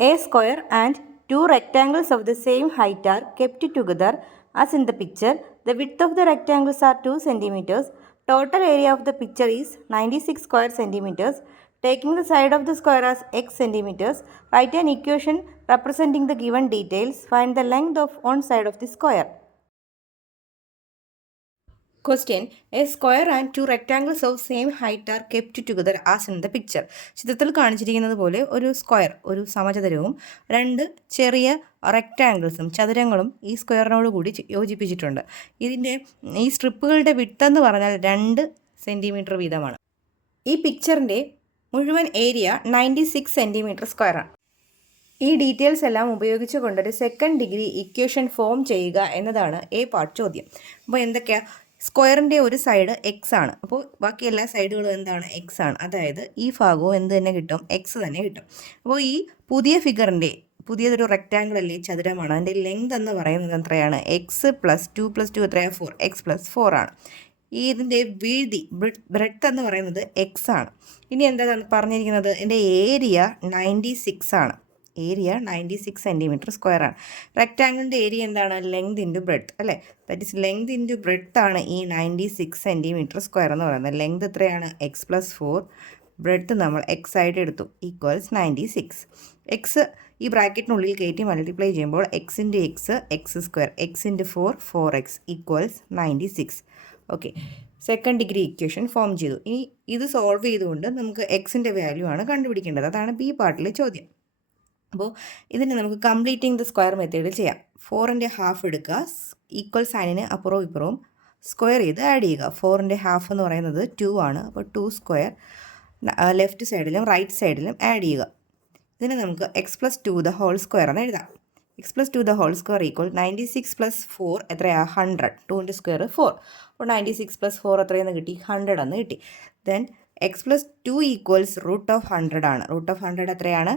A square and two rectangles of the same height are kept together as in the picture. The width of the rectangles are 2 centimeters. Total area of the picture is 96 square centimeters. Taking the side of the square as x centimeters, write an equation representing the given details. Find the length of one side of the square. Question. A square and two rectangles of same height are kept together as in the picture. ചിത്രത്തിൽ കാണിച്ചിരിക്കുന്നത് പോലെ ഒരു square, ഒരു സമചതുരവും രണ്ട് ചെറിയ റെക്റ്റാങ്കിൾസും ചതുരങ്ങളും ഈ സ്ക്വയറിനോട് കൂടി യോജിപ്പിച്ചിട്ടുണ്ട്. ഇതിൻ്റെ ഈ സ്ട്രിപ്പുകളുടെ വിഡ്ത്ത് എന്ന് പറഞ്ഞാൽ 2 സെൻറ്റിമീറ്റർ വീതമാണ്. ഈ പിക്ചറിൻ്റെ മുഴുവൻ ഏരിയ 96 സെൻറ്റിമീറ്റർ സ്ക്വയറാണ്. ഈ ഡീറ്റെയിൽസ് എല്ലാം ഉപയോഗിച്ചുകൊണ്ടൊരു സെക്കൻഡ് ഡിഗ്രി ഇക്വേഷൻ ഫോം ചെയ്യുക എന്നതാണ് എ പാർട്ട് ചോദ്യം. അപ്പോൾ എന്തൊക്കെയാണ്? സ്ക്വയറിൻ്റെ ഒരു സൈഡ് എക്സ് ആണ്. അപ്പോൾ ബാക്കി എല്ലാ സൈഡുകളും എന്താണ്? എക്സ് ആണ്. അതായത് ഈ ഭാഗവും എന്ത് തന്നെ കിട്ടും? എക്സ് തന്നെ കിട്ടും. അപ്പോൾ ഈ പുതിയ ഫിഗറിൻ്റെ പുതിയതൊരു റെക്റ്റാങ്കിൾ അല്ലേ, ചതുരമാണ്. അതിൻ്റെ ലെങ്ത് എന്ന് പറയുന്നത് എത്രയാണ്? എക്സ് പ്ലസ് ടു എത്രയാണ്? 4. എക്സ് പ്ലസ് 4 ആണ്. ഈ ഇതിൻ്റെ വീതി ബ്രെഡ്ത്ത് എന്ന് പറയുന്നത് എക്സ് ആണ്. ഇനി എന്താണ് പറഞ്ഞിരിക്കുന്നത്? ഇതിൻ്റെ ഏരിയ 96 ആണ്. ഏരിയ 96 സെൻറ്റിമീറ്റർ സ്ക്വയർ ആണ്. റെക്റ്റാങ്കിളിൻ്റെ ഏരിയ എന്താണ്? ലെങ്ത് ഇൻറ്റു ബ്രെഡ്ത്ത് അല്ലേ? That is length into breadth ആണ് ഈ 96 സെൻറ്റിമീറ്റർ സ്ക്വയർ എന്ന് പറയുന്നത്. ലെങ്ത് എത്രയാണ്? X plus 4. ബ്രെഡ്ത്ത് നമ്മൾ എക്സ് ആയിട്ട് എടുത്തു, ഈക്വൽസ് 96. എക്സ് ഈ ബ്രാക്കറ്റിനുള്ളിൽ കയറ്റി മൾട്ടിപ്ലൈ ചെയ്യുമ്പോൾ X into x, x square, x into 4, 4x equals 96. Okay, second degree equation form ചെയ്തു. ഇനി ഇത് സോൾവ് ചെയ്തുകൊണ്ട് നമുക്ക് എക്സിൻ്റെ വാല്യൂ ആണ് കണ്ടുപിടിക്കേണ്ടത്. അതാണ് ബി പാർട്ടിലെ ചോദ്യം. അപ്പോൾ ഇതിന് നമുക്ക് കംപ്ലീറ്റിംഗ് ദ സ്ക്വയർ മെത്തേഡിൽ ചെയ്യാം. 4ൻ്റെ ഹാഫ് എടുക്കുക, ഈക്വൽ സൈനിന് അപ്പുറവും ഇപ്പുറവും സ്ക്വയർ ചെയ്ത് ആഡ് ചെയ്യുക. 4ൻ്റെ ഹാഫ് എന്ന് പറയുന്നത് 2 ആണ്. അപ്പോൾ 2 സ്ക്വയർ ലെഫ്റ്റ് സൈഡിലും റൈറ്റ് സൈഡിലും ആഡ് ചെയ്യുക. ഇതിന് നമുക്ക് x plus 2 the whole square എന്ന് എഴുതാം. X plus 2 the whole square equal 96 plus 4 എത്രയാണ്? 100. 2ൻ്റെ സ്ക്വയർ 4. അപ്പോൾ 96 പ്ലസ് 4 എത്രയെന്ന് കിട്ടി? 100 എന്ന് കിട്ടി. Then x plus 2 equals root of 100 ആണ്. റൂട്ട് ഓഫ് 100 എത്രയാണ്?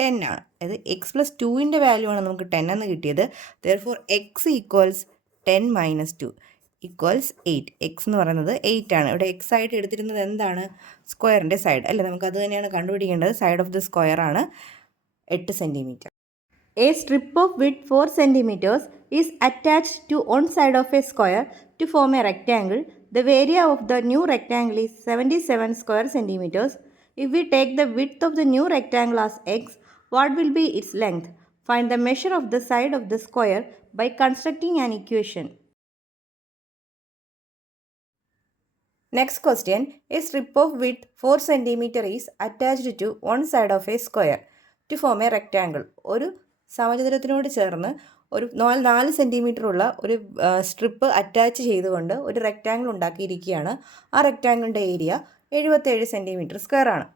10 ആണ്. അത് എക്സ് പ്ലസ് 2ൻ്റെ വാല്യൂ ആണ് നമുക്ക് 10 എന്ന് കിട്ടിയത്. Therefore x equals 10 minus 2 equals 8. X എന്ന് പറയുന്നത് 8 ആണ്. ഇവിടെ എക്സ് ആയിട്ട് എടുത്തിരുന്നത് എന്താണ്? സ്ക്വയറിൻ്റെ സൈഡ് അല്ലേ? നമുക്ക് അത് തന്നെയാണ് കണ്ടുപിടിക്കേണ്ടത്. സൈഡ് ഓഫ് ദി സ്ക്വയർ ആണ് 8 centimetre. A strip of width 4 centimeters is attached to one side of a square to form a rectangle. The area of the new rectangle is 77 square centimeters. If we take the width of the new rectangle as x, what will be its length? Find the measure of the side of the square by constructing an equation. Next question. A strip of width 4 cm is attached to one side of a square to form a rectangle. ഒരു സമചതുരത്തിനോട് ചേർന്ന് ഒരു 4 centimetre ഉള്ള ഒരു strip attach ചെയ്തുകൊണ്ട് ഒരു rectangle ഉണ്ടാക്കിയിരിക്കുകയാണ്. ആ റെക്റ്റാങ്കിളിൻ്റെ area 77 centimetre square ആണ്.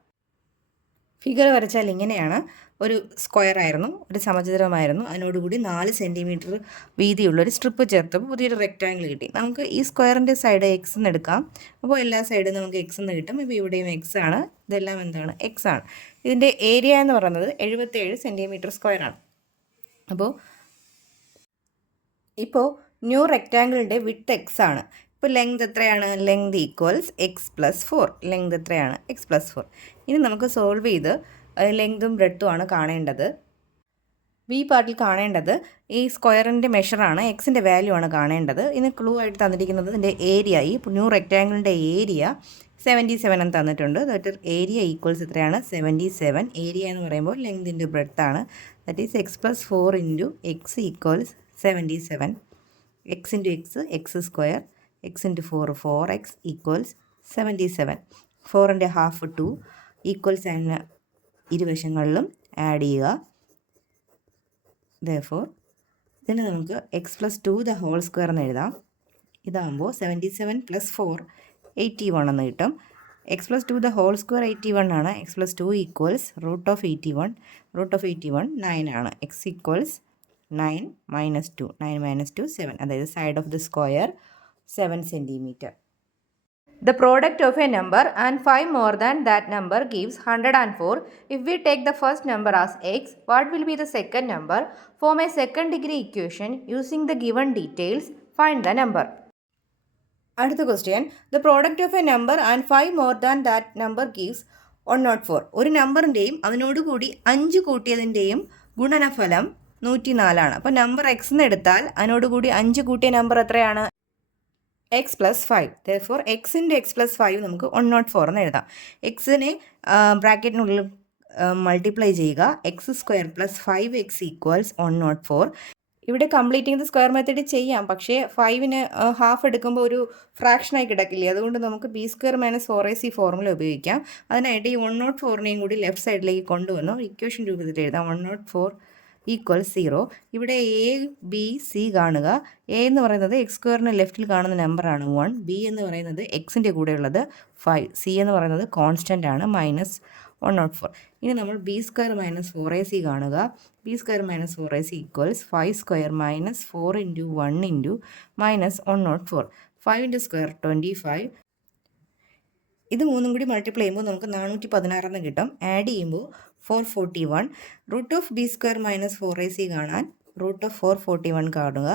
Figure വരച്ചാൽ ഇങ്ങനെയാണ്. ഒരു സ്ക്വയർ ആയിരുന്നു, ഒരു സമചതുരമായിരുന്നു. അതിനോടുകൂടി 4 സെൻറ്റിമീറ്റർ വീതിയുള്ളൊരു സ്ട്രിപ്പ് ചേർത്തപ്പോൾ പുതിയൊരു റെക്റ്റാങ്കിൾ കിട്ടി. നമുക്ക് ഈ സ്ക്വയറിൻ്റെ സൈഡ് എക്സ് എന്ന് എടുക്കാം. അപ്പോൾ എല്ലാ സൈഡും നമുക്ക് എക്സ് എന്ന് കിട്ടും. ഇപ്പോൾ ഇവിടെയും എക്സ് ആണ്, ഇതെല്ലാം എന്താണ്? എക്സ് ആണ്. ഇതിൻ്റെ ഏരിയ എന്ന് പറയുന്നത് 77 സെൻറ്റിമീറ്റർ സ്ക്വയർ ആണ്. ഇപ്പോൾ ന്യൂ റെക്റ്റാങ്കിളിൻ്റെ വിഡ്ത്ത് എക്സ് ആണ്. ഇപ്പോൾ ലെങ്ത് എത്രയാണ്? Length equals x plus 4. Length എത്രയാണ്? X plus 4. ഇനി നമുക്ക് സോൾവ് ചെയ്ത് ലെങ്തും ബ്രെഡ്ത്തും ആണ് കാണേണ്ടത്. ബി പാർട്ടിൽ കാണേണ്ടത് ഈ സ്ക്വയറിൻ്റെ മെഷറാണ്, എക്സിൻ്റെ വാല്യൂ ആണ് കാണേണ്ടത്. ഇതിന് ക്ലൂ ആയിട്ട് തന്നിരിക്കുന്നത് ഇതിൻ്റെ ഏരിയ, ഈ ന്യൂ റെക്റ്റാങ്കിളിൻ്റെ ഏരിയ 77 എന്ന് തന്നിട്ടുണ്ട്. ദാറ്റ് ഏരിയ ഈക്വൽസ് എത്രയാണ്? 77. ഏരിയ എന്ന് പറയുമ്പോൾ ലെങ്ത് ഇൻറ്റു ബ്രെഡ്ത്ത് ആണ്. That is x plus 4 into x equals 77. X into x, x square, x into 4, 4x equals 77. 4ൻ്റെ ഹാഫ് 2 ഈക്വൽസ് അതിന് ഇരുവശങ്ങളിലും ആഡ് ചെയ്യുക. ദെയർഫോർ ഇതിന് നമുക്ക് x plus 2 the whole square എന്ന് എഴുതാം. ഇതാകുമ്പോൾ 77 പ്ലസ് 4 81 എന്ന് കിട്ടും. X plus 2 the whole square 81 ആണ്. X plus 2 equals root of 81. Root of 81 9 ആണ്. X equals 9 minus 2. 9 മൈനസ് 2 7. അതായത് side of the square 7 centimetre. The product of a number and 5 more than that number gives 104. If we take the first number as x, what will be the second number? Form a second degree equation using the given details. Find the number. അടുത്ത question. The product of a number and 5 more than that number gives 104. ഒരു നമ്പറിൻ്റെയും അതിനോടുകൂടി 5 കൂട്ടിയതിൻ്റെയും ഗുണനഫലം 104 അപ്പോൾ number X എന്ന് എടുത്താൽ അതിനോടുകൂടി 5 കൂട്ടിയ number എത്രയാണ്? X plus 5. therefore X into X plus 5 നമുക്ക് 104 എന്ന് എഴുതാം. എക്സിനെ ബ്രാക്കറ്റിനുള്ളിൽ മൾട്ടിപ്ലൈ ചെയ്യുക. X square plus 5x equals 104. ഇവിടെ കംപ്ലീറ്റിംഗ് ദ സ്ക്വയർ മെത്തേഡ് ചെയ്യാം, പക്ഷേ 5ന് ഹാഫ് എടുക്കുമ്പോൾ ഒരു ഫ്രാക്ഷനായി കിടക്കില്ലേ, അതുകൊണ്ട് നമുക്ക് B square minus 4ac formula ഉപയോഗിക്കാം. അതിനായിട്ട് ഈ 104നെയും കൂടി ലെഫ്റ്റ് സൈഡിലേക്ക് കൊണ്ടുവന്നു ഇക്വേഷൻ രൂപത്തിൽ എഴുതാം. 104 ഈക്വൽസ് 0. ഇവിടെ എ ബി സി കാണുക. എ എന്ന് പറയുന്നത് എക്സ് സ്ക്വയറിന് ലെഫ്റ്റിൽ കാണുന്ന നമ്പറാണ് 1. ബി എന്ന് പറയുന്നത് എക്സിൻ്റെ കൂടെയുള്ളത് 5. സി എന്ന് പറയുന്നത് കോൺസ്റ്റൻ്റ് ആണ് -104. ഇനി നമ്മൾ ബി സ്ക്വയർ മൈനസ് 4ac കാണുക. B square minus 4ac equals 5 square minus 4 into 1 into -104. 5 square 25. ഇത് മൂന്നും കൂടി മൾട്ടിപ്ലൈ ചെയ്യുമ്പോൾ നമുക്ക് 416 എന്ന് കിട്ടും. ആഡ് ചെയ്യുമ്പോൾ 441. Root of b square minus 4ac കാണാൻ റൂട്ട് ഓഫ് 441 കാണുക.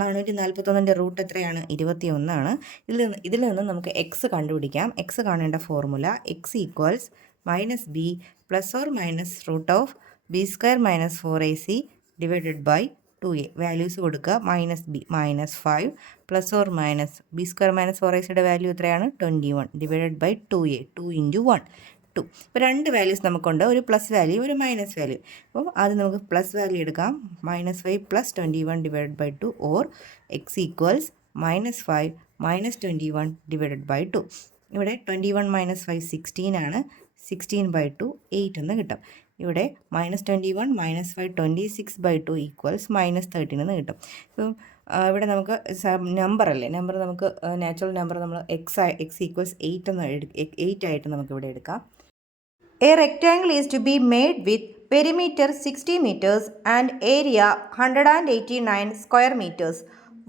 441ൻ്റെ റൂട്ട് എത്രയാണ്? 21 ആണ്. ഇതിൽ നിന്ന് നമുക്ക് എക്സ് കണ്ടുപിടിക്കാം. എക്സ് കാണേണ്ട formula x equals minus b plus or minus root of b square minus 4ac divided by 2a. Values കൊടുക്കുക. -5 plus or minus b square minus 4ac value എത്രയാണ്? 21 ഡിവൈഡഡ് ബൈ 2a. 2 ഇൻറ്റു 1 2. ഇപ്പോൾ രണ്ട് values നമുക്കുണ്ട്, ഒരു plus value ഒരു minus value. അപ്പോൾ ആദ്യം നമുക്ക് പ്ലസ് വാല്യൂ എടുക്കാം. -5 plus 21 divided by 2 or x equals -5 minus 21 divided by 2. ഇവിടെ 21 മൈനസ് 5 16 ആണ്. 16 ബൈ 2 8 എന്ന് കിട്ടും. ഇവിടെ -21 മൈനസ് 5 26 ബൈ 2 ഈക്വൽസ് -13 എന്ന് കിട്ടും. ഇപ്പം ഇവിടെ നമുക്ക് നമ്പർ അല്ലേ, നമ്പർ നമുക്ക് നാച്ചുറൽ നമ്പർ നമ്മൾ എക്സ് ഈക്വൽസ് 8 ആയിട്ട് നമുക്കിവിടെ എടുക്കാം. A rectangle is to be made with perimeter 60 meters and area 189 square meters.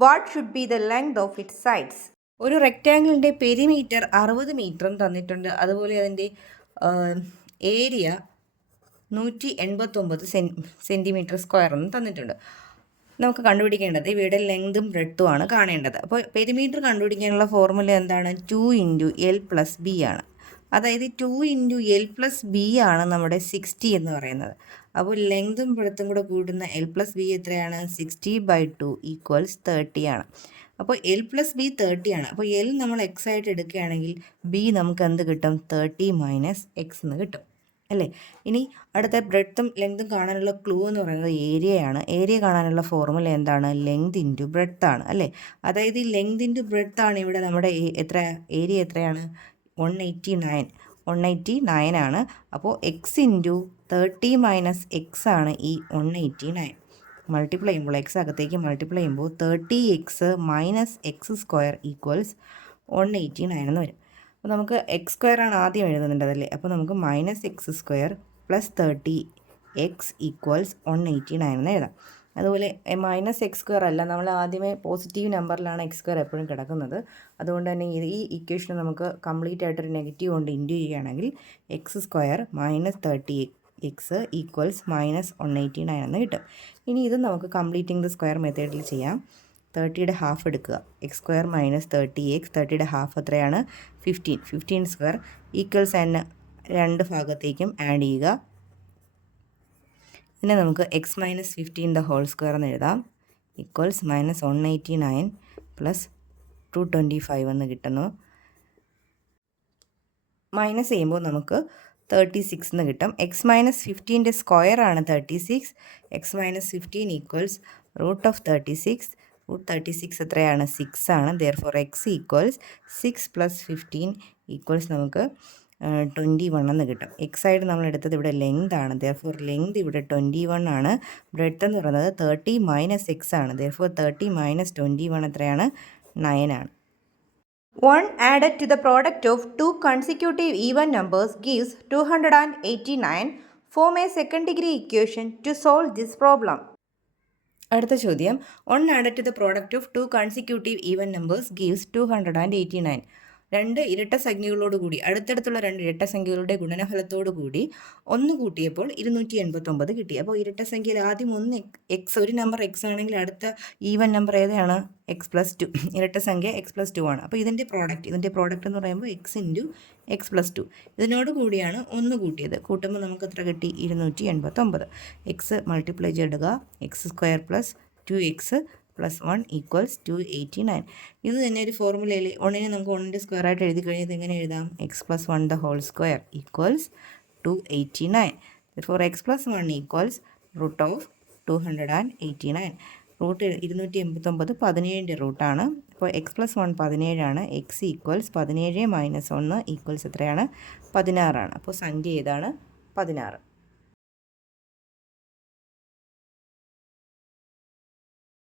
What should be the length of its sides? ഒരു റെക്റ്റാങ്കിളിൻ്റെ പെരിമീറ്റർ 60 മീറ്ററും തന്നിട്ടുണ്ട്. അതുപോലെ അതിൻ്റെ ഏരിയ 189 സെൻറ്റിമീറ്റർ സ്ക്വയറെന്നും തന്നിട്ടുണ്ട്. നമുക്ക് കണ്ടുപിടിക്കേണ്ടത് ഇവയുടെ ലെങ്തും ബ്രെഡ്ത്തും ആണ് കാണേണ്ടത്. അപ്പോൾ പെരിമീറ്റർ കണ്ടുപിടിക്കാനുള്ള ഫോർമുല എന്താണ്? 2 ഇൻറ്റു എൽ പ്ലസ് ബി ആണ്. അതായത് 2 ഇൻറ്റു എൽ പ്ലസ് ബി ആണ് നമ്മുടെ 60 എന്ന് പറയുന്നത്. അപ്പോൾ ലെങ്തും ബ്രെഡ്ത്തും കൂടെ കൂട്ടുന്ന എൽ പ്ലസ് ബി എത്രയാണ്? 60 ബൈ 2 ഈക്വൽസ് 30 ആണ്. അപ്പോൾ എൽ പ്ലസ് ബി 30 ആണ്. അപ്പോൾ എൽ നമ്മൾ എക്സ് ആയിട്ട് എടുക്കുകയാണെങ്കിൽ ബി നമുക്ക് എന്ത് കിട്ടും? 30 മൈനസ് എക്സ് എന്ന് കിട്ടും അല്ലേ. ഇനി അടുത്ത ബ്രെഡ്ത്തും ലെങ്തും കാണാനുള്ള ക്ലൂ എന്ന് പറയുന്നത് ഏരിയയാണ്. ഏരിയ കാണാനുള്ള ഫോർമുല എന്താണ്? ലെങ്ത് ഇൻറ്റു ബ്രെഡ്ത്ത് ആണ് അല്ലേ. അതായത് ഈ ലെങ്ത് ഇൻറ്റു ബ്രെഡ്ത്ത് ആണ് ഇവിടെ നമ്മുടെ ഏരിയ എത്രയാണ്? 189 ആണ്. അപ്പോൾ എക്സ് ഇൻറ്റു 30 മൈനസ് എക്സ് ആണ് ഈ 189. മൾട്ടിപ്ലൈ ചെയ്യുമ്പോൾ എക്സ് അകത്തേക്ക് മൾട്ടിപ്ലൈ ചെയ്യുമ്പോൾ 30x minus X square equals 189 എന്ന് വരും. അപ്പോൾ നമുക്ക് എക്സ് സ്ക്വയർ ആണ് ആദ്യം എഴുതുന്നുണ്ടതല്ലേ. അപ്പോൾ നമുക്ക് -x square plus 30x equals 189 എന്ന് എഴുതാം. അതുപോലെ -x സ്ക്വയർ അല്ല, നമ്മൾ ആദ്യമേ പോസിറ്റീവ് നമ്പറിലാണ് എക്സ് സ്ക്വയർ എപ്പോഴും കിടക്കുന്നത്. അതുകൊണ്ട് തന്നെ ഈ ഇക്വേഷൻ നമുക്ക് കംപ്ലീറ്റ് ആയിട്ടൊരു നെഗറ്റീവ് കൊണ്ട് ഇൻറ്റു ചെയ്യുകയാണെങ്കിൽ X square minus 30x equals -189 എന്ന് കിട്ടും. ഇനി ഇത് നമുക്ക് കംപ്ലീറ്റിംഗ് ദ സ്ക്വയർ മെത്തേഡിൽ ചെയ്യാം. 30യുടെ ഹാഫ് എടുക്കുക. എക്സ് സ്ക്വയർ മൈനസ് 30x, 30യുടെ ഹാഫ് എത്രയാണ്? 15 സ്ക്വയർ ഈക്വൽസ് n രണ്ട് ഭാഗത്തേക്കും ആഡ് ചെയ്യുക. ഇതിനെ നമുക്ക് x minus 15 the whole square എന്ന് എഴുതാം. ഈക്വൽസ് -189 പ്ലസ് 225 എന്ന് കിട്ടുന്നു. മൈനസ് ചെയ്യുമ്പോൾ നമുക്ക് 36 എന്ന് കിട്ടും. എക്സ് മൈനസ് 15ൻ്റെ സ്ക്വയർ ആണ് 36. X minus 15 equals root of 36. Root 36 എത്രയാണ്? 6 ആണ്. Therefore x equals 6 plus 15 equals നമുക്ക് 21 എന്ന് കിട്ടും. എക്സ് ആയിട്ട് നമ്മൾ എടുത്തത് ഇവിടെ ലെങ്ത് ആണ്. ദെയർഫോർ ലെങ്ത് ഇവിടെ 21 ആണ്. ബ്രെഡ്ത്ത് എന്ന് പറയുന്നത് 30 മൈനസ് എക്സ് ആണ്. ദെയർഫോർ 30 മൈനസ് 21 എത്രയാണ്? 9 ആണ്. 1 added to the product of two consecutive even numbers gives 289. Form a second degree equation to solve this problem. അടുത്ത ചോദ്യം, 1 added to the product of two consecutive even numbers gives 289. രണ്ട് ഇരട്ട സംഖ്യകളോട് കൂടി അടുത്തടുത്തുള്ള രണ്ട് ഇരട്ട സംഖ്യകളുടെ ഗുണനഫലത്തോടു കൂടി 1 കൂട്ടിയപ്പോൾ 289 കിട്ടി. അപ്പോൾ ഇരട്ട സംഖ്യയിൽ ആദ്യം ഒന്ന് ഒരു നമ്പർ എക്സ് ആണെങ്കിൽ അടുത്ത ഈവൻ നമ്പർ ഏതാണ്? x+2. ഇരട്ട സംഖ്യ x+2 ആണ്. അപ്പോൾ ഇതിൻ്റെ പ്രോഡക്റ്റ് എന്ന് പറയുമ്പോൾ x ഇൻറ്റു x+2. ഇതിനോട് കൂടിയാണ് 1 കൂട്ടിയത്. കൂട്ടുമ്പോൾ നമുക്ക് എത്ര കിട്ടി? 289. എക്സ് മൾട്ടിപ്ലൈ ചെയ്യുക, x² + 2x + 1 = 289. ഇത് തന്നെ ഒരു ഫോർമുലയിൽ 1നെ നമുക്ക് 1ൻ്റെ സ്ക്വയർ ആയിട്ട് എഴുതി കഴിഞ്ഞാൽ എങ്ങനെ എഴുതാം? x + 1 ² = 289. Therefore x + 1 = √289. റൂട്ട് 289 17ൻ്റെ റൂട്ടാണ്. അപ്പോൾ x + 1 17 ആണ്. x = 17 - 1 = എത്രയാണ്? 16 ആണ്. അപ്പോൾ സംഖ്യ ഏതാണ്? 16.